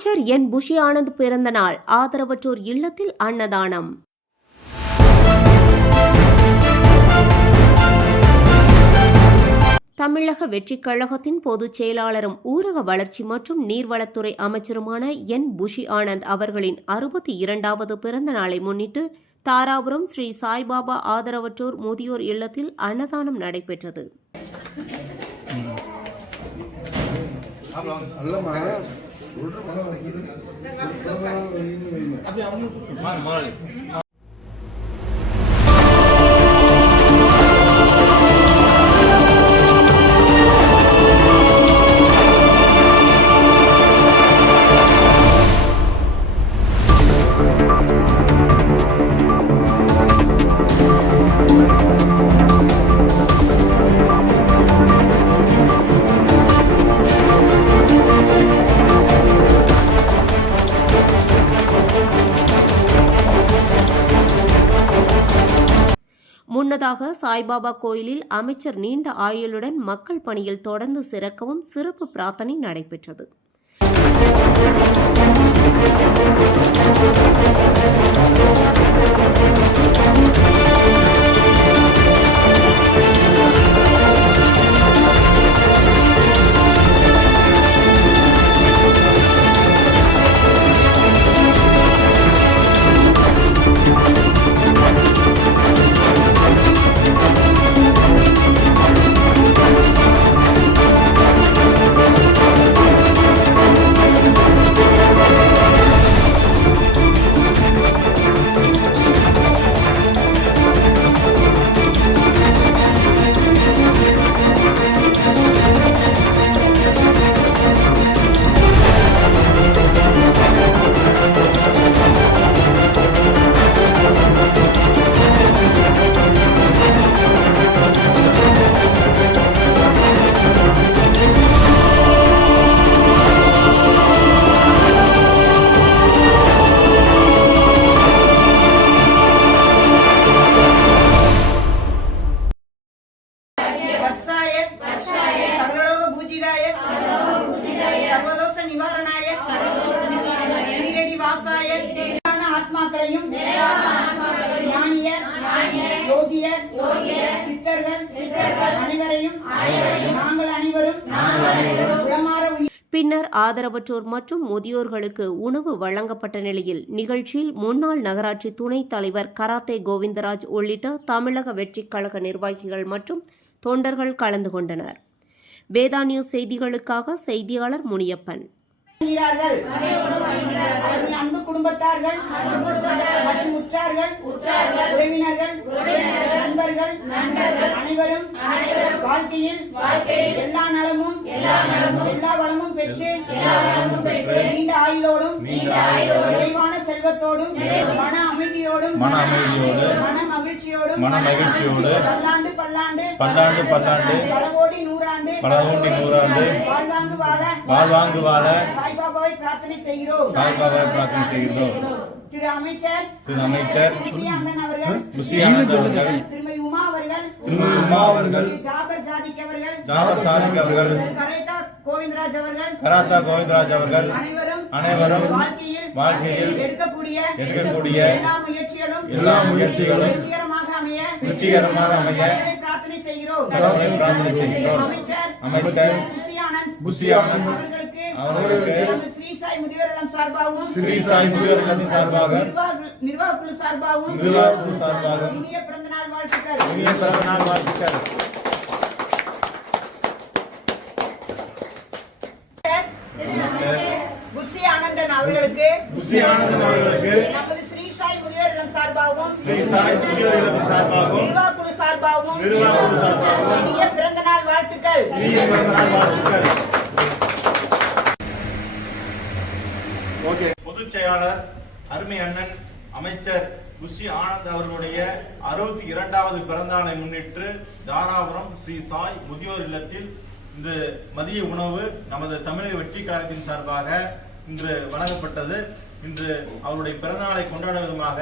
அமைச்சர் என் புஷி ஆனந்த் பிறந்த நாள் ஆதரவற்றோர் இல்லத்தில் அன்னதானம். தமிழக வெற்றிக் கழகத்தின் பொதுச் செயலாளரும் ஊரக வளர்ச்சி மற்றும் நீர்வளத்துறை அமைச்சருமான என் புஷி ஆனந்த் அவர்களின் 62வது பிறந்த நாளை முன்னிட்டு தாராபுரம் ஸ்ரீ சாய்பாபா ஆதரவற்றோர் முதியோர் இல்லத்தில் அன்னதானம் நடைபெற்றது. முன்னதாக சாய்பாபா கோயிலில் அமைச்சர் நீண்ட ஆயுளுடன் மக்கள் பணியில் தொடர்ந்து சிறக்கவும் சிறப்பு பிரார்த்தனை நடைபெற்றது. ஆத்மாக்களையும் ஞானியர் யோகியர் சித்தர்கள் அனைவரையும் நாங்கள் அனைவரும் உளமாற. பின்னர் ஆதரவற்றோர் மற்றும் முதியோர்களுக்கு உணவு வழங்கப்பட்ட நிலையில் நிகழ்ச்சியில் முன்னாள் நகராட்சி துணைத் தலைவர் கராத்தே கோவிந்தராஜ் உள்ளிட்ட தமிழக வெற்றிக் கழக நிர்வாகிகள் மற்றும் தொண்டர்கள் கலந்து கொண்டனர். வேதா நியூஸ் செய்திகளுக்காக செய்தியாளர் முனியப்பன். அன்பு குடும்பத்தார்கள் மற்றும் உற்றார்கள் உறவினர்கள் நண்பர்கள் அனைவரும் வாழ்க்கையில் எல்லா நலமும் எல்லா வளமும் பெற்று நீண்ட ஆயுளோடும் நிறைவான செல்வத்தோடும் மன அமைதியோடும் மன மகிழ்ச்சியோடும் பல்லாண்டு பல கோடி நூறாண்டு வாழ்வாங்கு வாழ சாய்பாபாவை பிரார்த்தனை செய்கிறோம். திரு அமைச்சர் புஷி ஆனந்த் அவர்கள், திருமதி உமா அவர்கள், ஜாபர் சாதிக் அவர்கள், கராத்தா கோவிந்தராஜ் அவர்கள் அனைவரும் வாழ்க்கையில் எடுக்கக்கூடிய எல்லா முயற்சிகளும் வெற்றிகரமாக அமைய பிரார்த்தனை செய்கிறோம். அமைச்சர் புஷி ஆனந்த் அவர்களுக்கு ஸ்ரீ சாய் முதியோர் இல்லம் சார்பாக நிர்வாக குழு சார்பாகவும் இனிய பிறந்த நாள் வாழ்த்துக்கள். புஷி ஆனந்தன் அவர்களுக்கு நமது ஸ்ரீ சாய் முதியோர் இல்லம் சார்பாகவும் நிர்வாக குழு சார்பாகவும் இனிய பிறந்த நாள் வாழ்த்துக்கள். பொதுச் செயலாளர் அருமை அண்ணன் அமைச்சர் புஷி ஆனந்த் அவர்களுடைய 62வது பிறந்த நாளை முன்னிட்டு தாராபுரம் ஸ்ரீ சாய் முதியோர் இல்லத்தில் இந்த மதிய உணவு நமது தமிழக வெற்றி கழகத்தின் சார்பாக இன்று வழங்கப்பட்டது. இன்று அவருடைய பிறந்த நாளை கொண்டாடும் விதமாக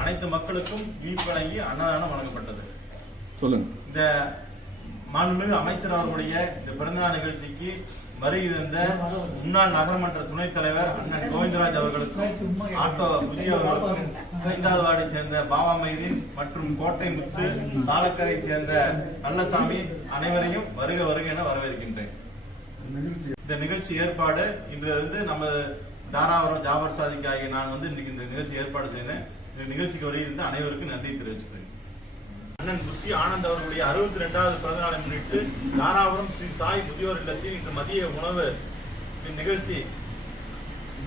அனைத்து மக்களுக்கும் இனிப்பு வழங்கி அன்னதானம் வழங்கப்பட்டது. இந்த மாண்புமிகு அமைச்சர் அவர்களுடைய இந்த பிறந்தநாள் நிகழ்ச்சிக்கு வருகை தந்த முன்னாள் நகரமன்ற துணைத் தலைவர் அண்ணன் கோவிந்தராஜ் அவர்களுக்கும் ஆட்டோ புதிய அவர்களுக்கும் ஐந்தாவது வார்டை சேர்ந்த பாபா மைதீன் மற்றும் கோட்டை முத்து தாலக்கரை சேர்ந்த நல்லசாமி அனைவரையும் வருக வருக என வரவேற்கின்றேன். இந்த நிகழ்ச்சி ஏற்பாடு இன்று நம்ம தாராபுரம் ஜாபர் சாதிக் ஆகிய நான் இன்னைக்கு இந்த நிகழ்ச்சி ஏற்பாடு செய்தேன். இந்த நிகழ்ச்சிக்கு வருகின்ற அனைவருக்கும் நன்றி தெரிவிச்சுக்கிறேன். அண்ணன் குஷி ஆனந்த் அவர்களுடைய 62வது பிறந்த நாளை முன்னிட்டு தாராபுரம் ஸ்ரீ சாய் முதியோர் இல்லத்தில் இன்று மதிய உணவு நிகழ்ச்சி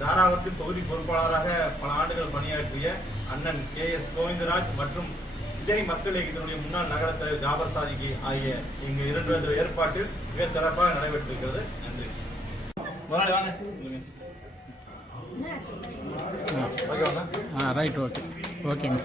தாராபுரத்தின் தொகுதி பொறுப்பாளராக பல ஆண்டுகள் பணியாற்றிய அண்ணன் KS கோவிந்தராஜ் மற்றும் விஜய் மக்கள் இயக்கத்தினுடைய முன்னாள் நகர தலைவர் ஜாபர் சாதிக் ஆகிய இங்கு 2 பேர் ஏற்பாட்டில் மிக சிறப்பாக நடைபெற்றிருக்கிறது. நன்றி. ரைட், ஓகே, ஓகேங்க.